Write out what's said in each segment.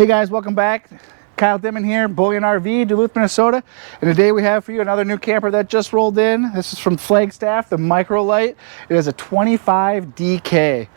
Hey guys, welcome back. Kyle Dimon here, Bullion RV, Duluth, Minnesota. And today we have for you another new camper that just rolled in. This is from Flagstaff, the Micro Lite. It is a 25DK.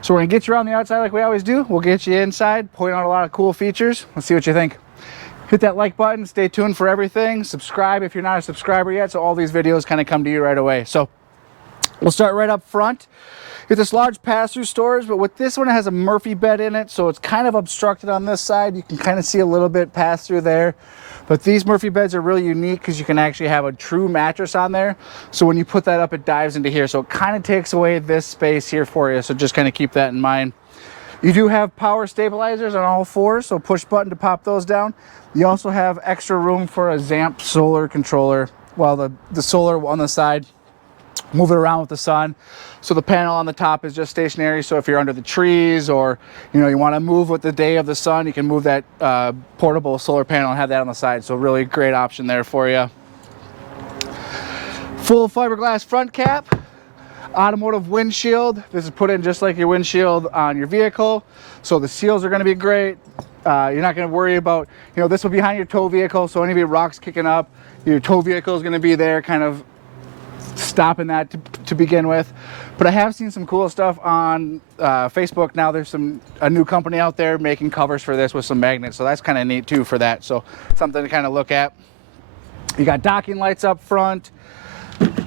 So we're gonna get you around the outside like we always do. We'll get you inside, point out a lot of cool features. Let's see what you think. Hit that like button, stay tuned for everything. Subscribe if you're not a subscriber yet, so all these videos kind of come to you right away. So we'll start right up front. It's this large pass-through storage, but with this one, it has a Murphy bed in it, so it's kind of obstructed on this side. You can kind of see a little bit pass through there. But these Murphy beds are really unique because you can actually have a true mattress on there. So when you put that up, it dives into here. So it kind of takes away this space here for you. So just kind of keep that in mind. You do have power stabilizers on all fours, so push button to pop those down. You also have extra room for a Zamp solar controller, while the solar on the side, move it around with the sun. So the panel on the top is just stationary, so if you're under the trees or you want to move with the day of the sun, you can move that portable solar panel and have that on the side. So really great option there for you. Full fiberglass front cap, automotive windshield. This is put in just like your windshield on your vehicle, so the seals are going to be great. You're not going to worry about, this will be behind your tow vehicle, so any rocks kicking up, your tow vehicle is going to be there kind of stopping that to begin with. But I have seen some cool stuff on Facebook. Now there's a new company out there making covers for this with some magnets, so that's kind of neat too for that. So something to kind of look at. You got docking lights up front.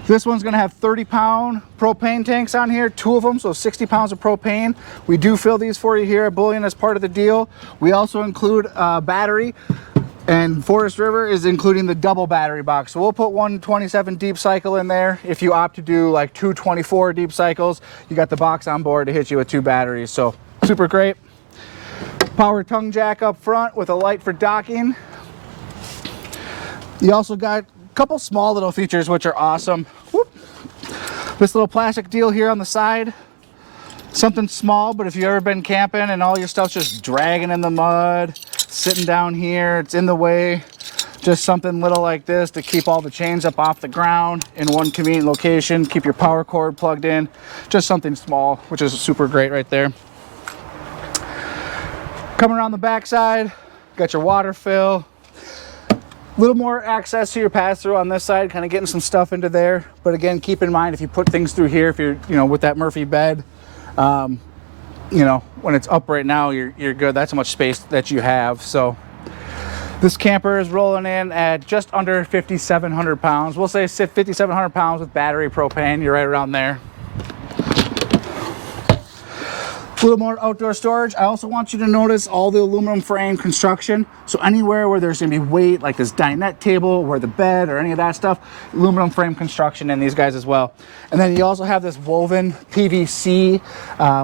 This one's going to have 30-pound propane tanks on here, 2 of them, so 60 pounds of propane. We do fill these for you here at Bullion as part of the deal. We also include a battery, and Forest River is including the double battery box. So we'll put 127 deep cycle in there. If you opt to do like 224 deep cycles, you got the box on board to hit you with 2 batteries. So super great. Power tongue jack up front with a light for docking. You also got couple small little features which are awesome. Whoop. This little plastic deal here on the side, something small, but if you've ever been camping and all your stuff's just dragging in the mud, sitting down here, it's in the way, just something little like this to keep all the chains up off the ground in one convenient location, keep your power cord plugged in, just something small, which is super great right there. Coming around the back side, got your water fill. A little more access to your pass-through on this side, kind of getting some stuff into there. But again, keep in mind if you put things through here, if you're, with that Murphy bed, when it's up right now, you're good. That's how much space that you have. So this camper is rolling in at just under 5,700 pounds. We'll say 5,700 pounds with battery propane. You're right around there. A little more outdoor storage. I also want you to notice all the aluminum frame construction. So anywhere where there's going to be weight, like this dinette table, where the bed or any of that stuff, aluminum frame construction in these guys as well. And then you also have this woven PVC,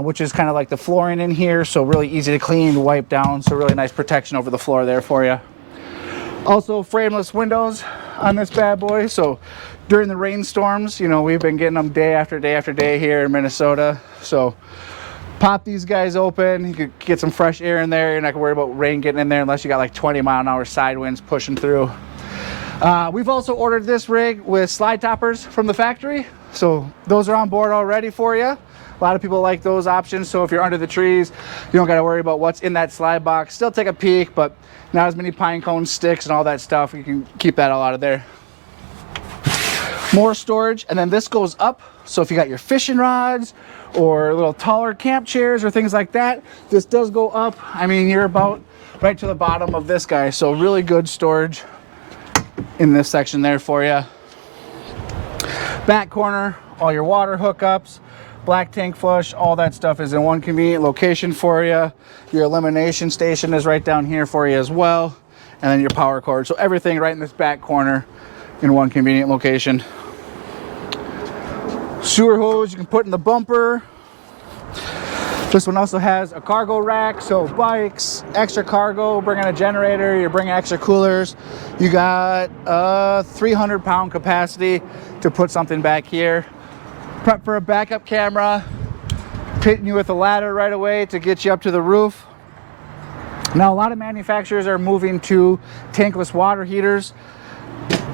which is kind of like the flooring in here. So really easy to clean, to wipe down. So really nice protection over the floor there for you. Also frameless windows on this bad boy. So during the rainstorms, we've been getting them day after day after day here in Minnesota. So pop these guys open, you could get some fresh air in there. You're not gonna worry about rain getting in there unless you got like 20-mile-an-hour side winds pushing through. We've also ordered this rig with slide toppers from the factory. So those are on board already for you. A lot of people like those options. So if you're under the trees, you don't gotta worry about what's in that slide box. Still take a peek, but not as many pine cone sticks and all that stuff. You can keep that all out of there. More storage, and then this goes up. So if you got your fishing rods or a little taller camp chairs or things like that, this does go up. I mean, you're about right to the bottom of this guy. So really good storage in this section there for you. Back corner, all your water hookups, black tank flush, all that stuff is in one convenient location for you. Your elimination station is right down here for you as well. And then your power cord. So everything right in this back corner in one convenient location. Sewer hose you can put in the bumper. This one also has a cargo rack, so bikes, extra cargo, bringing a generator, you're bringing extra coolers. You got a 300-pound capacity to put something back here. Prep for a backup camera, hitting you with a ladder right away to get you up to the roof. Now a lot of manufacturers are moving to tankless water heaters.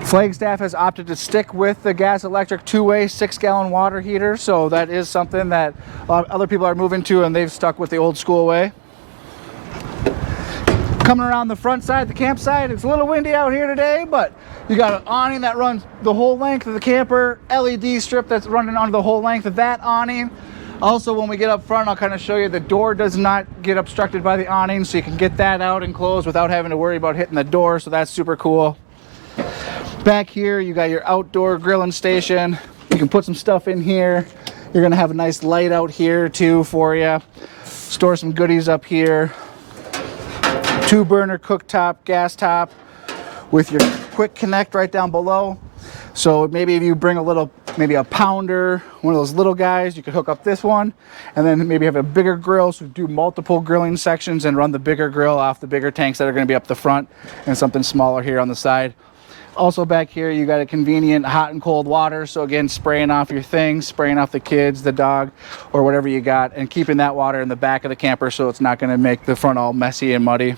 Flagstaff has opted to stick with the gas electric 2-way 6-gallon water heater, so that is something that a lot of other people are moving to, and they've stuck with the old school way. Coming around the front side of the campsite, it's a little windy out here today, but you got an awning that runs the whole length of the camper, LED strip that's running on the whole length of that awning. Also, when we get up front, I'll kind of show you the door does not get obstructed by the awning, so you can get that out and closed without having to worry about hitting the door, so that's super cool. Back here, you got your outdoor grilling station. You can put some stuff in here. You're gonna have a nice light out here too for you. Store some goodies up here. 2-burner cooktop, gas top with your quick connect right down below. So maybe if you bring a little, maybe a pounder, one of those little guys, you could hook up this one, and then maybe have a bigger grill, so do multiple grilling sections and run the bigger grill off the bigger tanks that are gonna be up the front, and something smaller here on the side. Also back here, you got a convenient hot and cold water. So again, spraying off your things, spraying off the kids, the dog, or whatever you got, and keeping that water in the back of the camper so it's not gonna make the front all messy and muddy.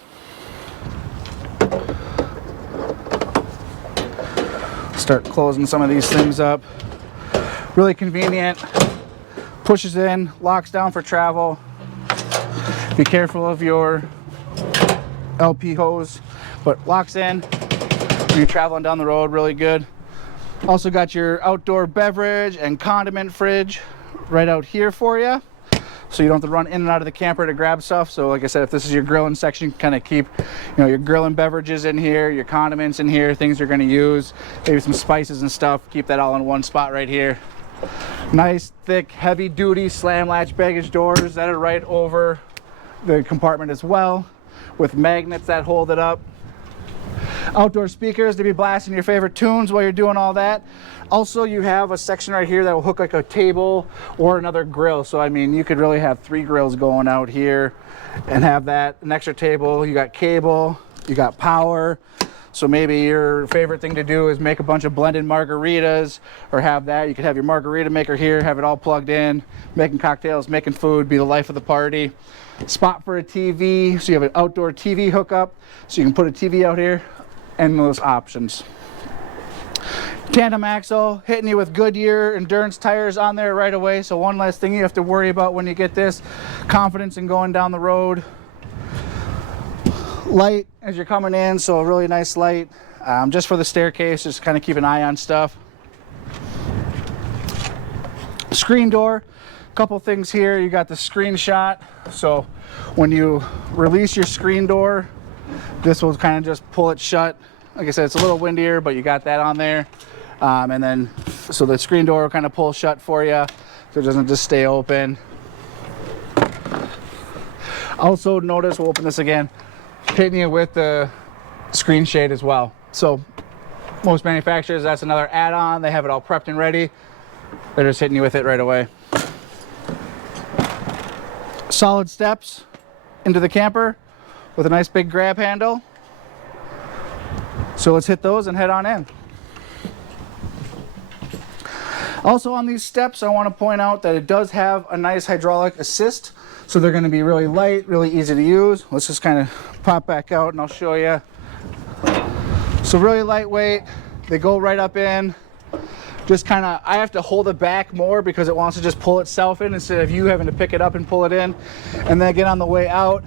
Start closing some of these things up. Really convenient. Pushes in, locks down for travel. Be careful of your LP hose, but locks in. When you're traveling down the road, really good. Also got your outdoor beverage and condiment fridge right out here for you, so you don't have to run in and out of the camper to grab stuff. So like I said, if this is your grilling section, you can kind of keep, you know, your grilling beverages in here, your condiments in here, things you're going to use, maybe some spices and stuff. Keep that all in one spot right here. Nice thick heavy duty slam latch baggage doors that are right over the compartment as well, with magnets that hold it up. Outdoor speakers to be blasting your favorite tunes while you're doing all that. Also, you have a section right here that will hook like a table or another grill. So I mean, you could really have 3 grills going out here and have that, an extra table. You got cable, you got power. So maybe your favorite thing to do is make a bunch of blended margaritas, or have that. You could have your margarita maker here, have it all plugged in, making cocktails, making food, be the life of the party. Spot for a TV, so you have an outdoor TV hookup, so you can put a TV out here. Endless options. Tandem axle, hitting you with Goodyear endurance tires on there right away, so one less thing you have to worry about when you get this. Confidence in going down the road. Light as you're coming in, so a really nice light, just for the staircase, just kind of keep an eye on stuff. Screen door, a couple things here. You got the screen shot, so when you release your screen door, this will kind of just pull it shut. Like I said, it's a little windier, but you got that on there. And then, so the screen door will kind of pull shut for you, so it doesn't just stay open. Also notice, we'll open this again, hitting you with the screen shade as well. So most manufacturers, that's another add-on. They have it all prepped and ready. They're just hitting you with it right away. Solid steps into the camper with a nice big grab handle. So let's hit those and head on in. Also on these steps, I want to point out that it does have a nice hydraulic assist. So they're going to be really light, really easy to use. Let's just kind of pop back out and I'll show you. So really lightweight. They go right up in. Just kind of, I have to hold it back more because it wants to just pull itself in instead of you having to pick it up and pull it in. And then again on the way out,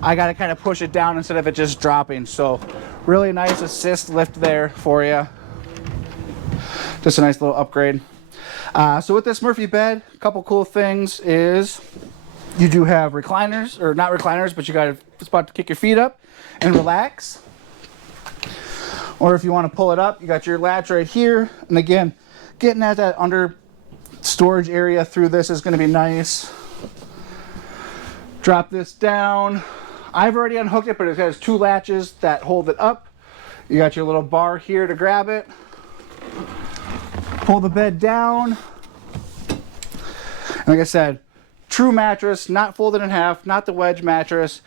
I got to kind of push it down instead of it just dropping. So really nice assist lift there for you. Just a nice little upgrade. So with this Murphy bed, a couple cool things is you do have recliners, or not recliners, but you got a spot to kick your feet up and relax. Or if you want to pull it up, you got your latch right here. And again, getting at that under storage area through this is going to be nice. Drop this down. I've already unhooked it, but it has 2 latches that hold it up. You got your little bar here to grab it. Pull the bed down. And like I said, true mattress, not folded in half, not the wedge mattress.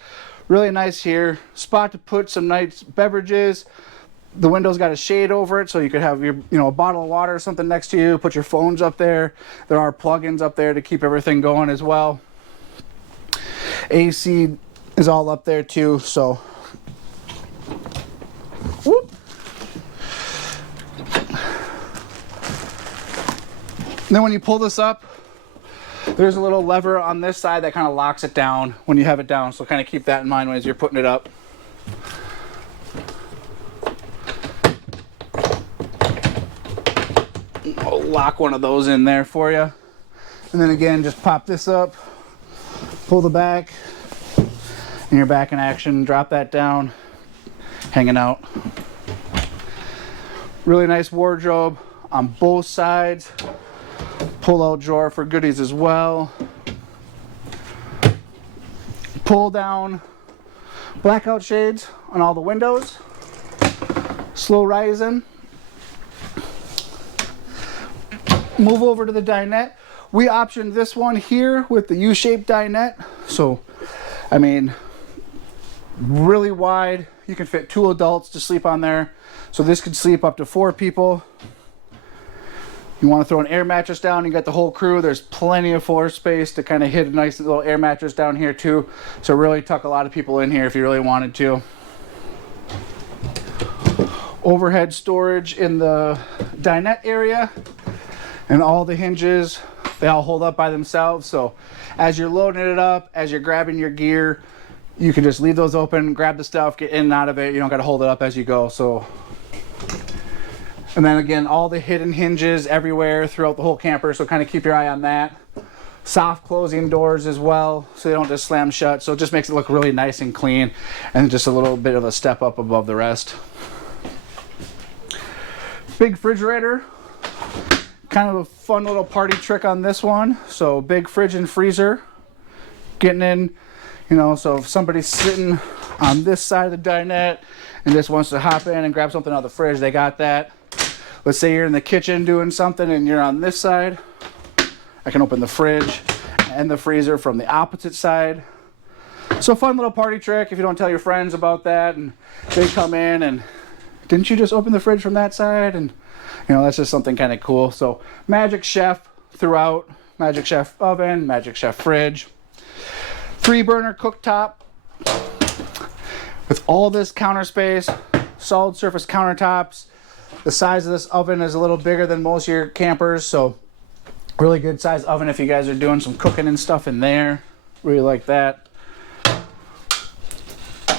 Really nice here. Spot to put some nice beverages. The window's got a shade over it, so you could have your, a bottle of water or something next to you. Put your phones up there. There are plugins up there to keep everything going as well. AC is all up there too, so. Whoop. And then when you pull this up, there's a little lever on this side that kind of locks it down when you have it down, so kind of keep that in mind as you're putting it up. I'll lock one of those in there for you. And then again, just pop this up, pull the back, and you're back in action. Drop that down, hanging out. Really nice wardrobe on both sides. Pull-out drawer for goodies as well. Pull down blackout shades on all the windows. Slow rising. Move over to the dinette. We optioned this one here with the U-shaped dinette. So, I mean, really wide. You can fit 2 adults to sleep on there. So this could sleep up to 4 people. You want to throw an air mattress down, you got the whole crew. There's plenty of floor space to kind of hit a nice little air mattress down here too. So really tuck a lot of people in here if you really wanted to. Overhead storage in the dinette area. And all the hinges, they all hold up by themselves. So as you're loading it up, as you're grabbing your gear, you can just leave those open, grab the stuff, get in and out of it. You don't got to hold it up as you go. So, and then again, all the hidden hinges everywhere throughout the whole camper. So kind of keep your eye on that. Soft closing doors as well, so they don't just slam shut. So it just makes it look really nice and clean, and just a little bit of a step up above the rest. Big refrigerator. Kind of a fun little party trick on this one. So big fridge and freezer getting in, you know, so if somebody's sitting on this side of the dinette and just wants to hop in and grab something out of the fridge, they got that. Let's say you're in the kitchen doing something and you're on this side, I can open the fridge and the freezer from the opposite side. So fun little party trick if you don't tell your friends about that and they come in and, didn't you just open the fridge from that side? And you know, that's just something kind of cool. So Magic Chef throughout, Magic Chef oven, Magic Chef fridge. 3-burner cooktop with all this counter space, solid surface countertops. The size of this oven is a little bigger than most of your campers, so really good size oven if you guys are doing some cooking and stuff in there. Really like that.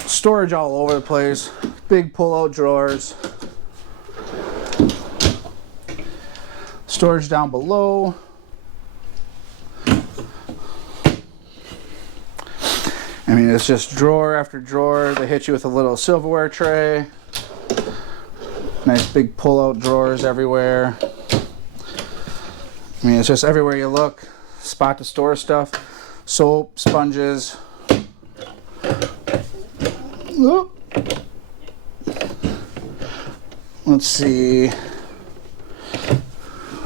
Storage all over the place. Big pull-out drawers. Storage down below. I mean, it's just drawer after drawer. They hit you with a little silverware tray. Nice big pull-out drawers everywhere. I mean, it's just everywhere you look. Spot to store stuff. Soap, sponges. Oop. Let's see. I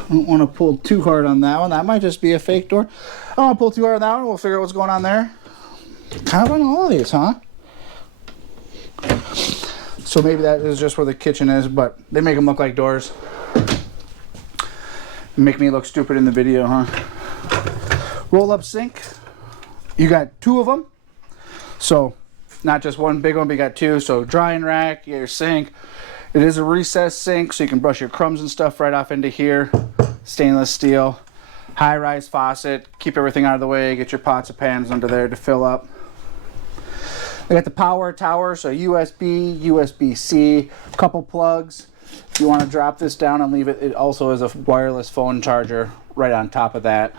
don't want to pull too hard on that one. That might just be a fake door. I don't want to pull too hard on that one. We'll figure out what's going on there. Kind of on all of these, huh? So maybe that is just where the kitchen is, but they make them look like doors. Make me look stupid in the video, huh? Roll-up sink. You got 2 of them. So not just one big one, but you got 2. So drying rack, you got your sink. It is a recessed sink, so you can brush your crumbs and stuff right off into here. Stainless steel. High-rise faucet. Keep everything out of the way. Get your pots and pans under there to fill up. I got the power tower, so USB, USB-C, couple plugs. If you want to drop this down and leave it, it also is a wireless phone charger right on top of that.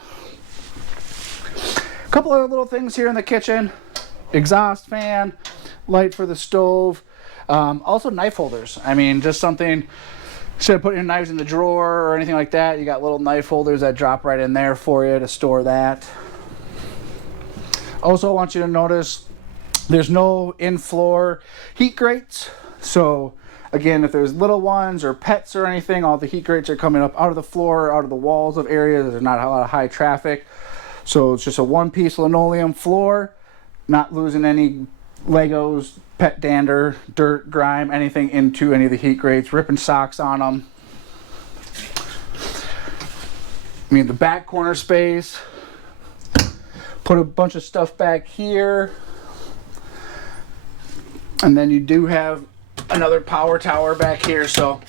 A couple other little things here in the kitchen. Exhaust fan, light for the stove. Also knife holders. I mean, just something, instead of putting your knives in the drawer or anything like that, you got little knife holders that drop right in there for you to store that. Also, I want you to notice there's no in-floor heat grates. So again, if there's little ones or pets or anything, all the heat grates are coming up out of the floor, out of the walls of areas. There's not a lot of high traffic. So it's just a one-piece linoleum floor, not losing any Legos, pet dander, dirt, grime, anything into any of the heat grates, ripping socks on them. I mean, the back corner space, put a bunch of stuff back here. And then you do have another power tower back here. So,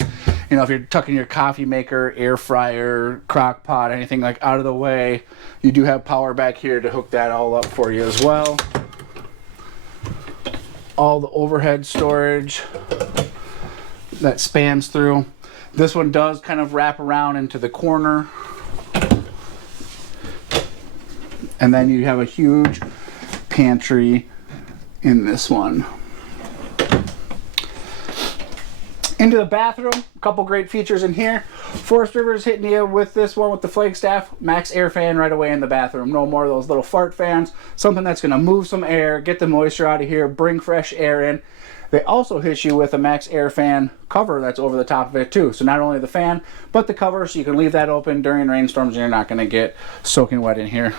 you know, if you're tucking your coffee maker, air fryer, crock pot, anything like out of the way, you do have power back here to hook that all up for you as well. all the overhead storage that spans through. This one does kind of wrap around into the corner. And then you have a huge pantry in this one. Into the bathroom, a couple great features in here. Forest River's hitting you with this one with the Flagstaff max air fan right away in the bathroom. No more of those little fart fans. Something that's going to move some air, get the moisture out of here, bring fresh air in. They also hit you with a max air fan cover that's over the top of it too. So not only the fan, but the cover, so you can leave that open during rainstorms and you're not going to get soaking wet in here.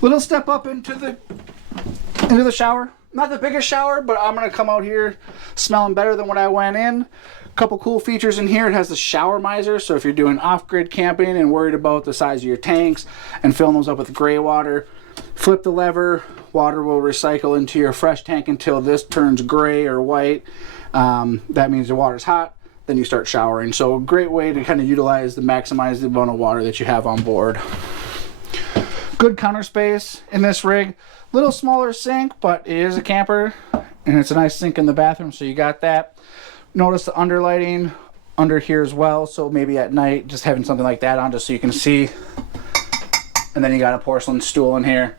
Little step up into the shower. Not the biggest shower, but I'm going to come out here smelling better than when I went in. A couple cool features in here. It has the shower miser, so if you're doing off-grid camping and worried about the size of your tanks and filling those up with gray water, flip the lever, water will recycle into your fresh tank until this turns gray or white. That means the water's hot, then you start showering. So a great way to kind of maximize the amount of water that you have on board. Good counter space in this rig. Little smaller sink, but it is a camper and it's a nice sink in the bathroom, so you got that. Notice the underlighting under here as well, so maybe at night just having something like that on just so you can see. And then you got a porcelain stool in here.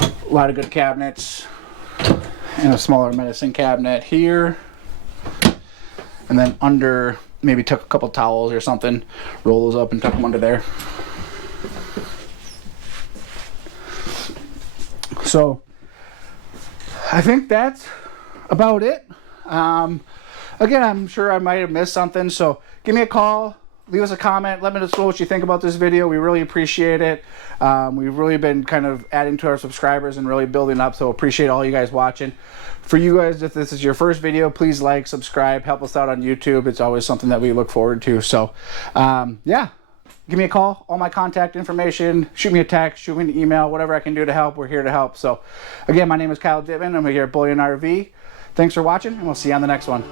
A lot of good cabinets and a smaller medicine cabinet here. And then under, maybe tuck a couple towels or something, roll those up and tuck them under there. So I think that's about it. Again, I'm sure I might have missed something, so give me a call, leave us a comment, let me know what you think about this video. We really appreciate it. We've really been kind of adding to our subscribers and really building up, so appreciate all you guys watching. For you guys, if this is your first video, please like, subscribe, help us out on YouTube. It's always something that we look forward to. So yeah. Give me a call, all my contact information, shoot me a text, shoot me an email, whatever I can do to help, we're here to help. So again, my name is Kyle Dittman, I'm here at Bullion RV. Thanks for watching, and we'll see you on the next one.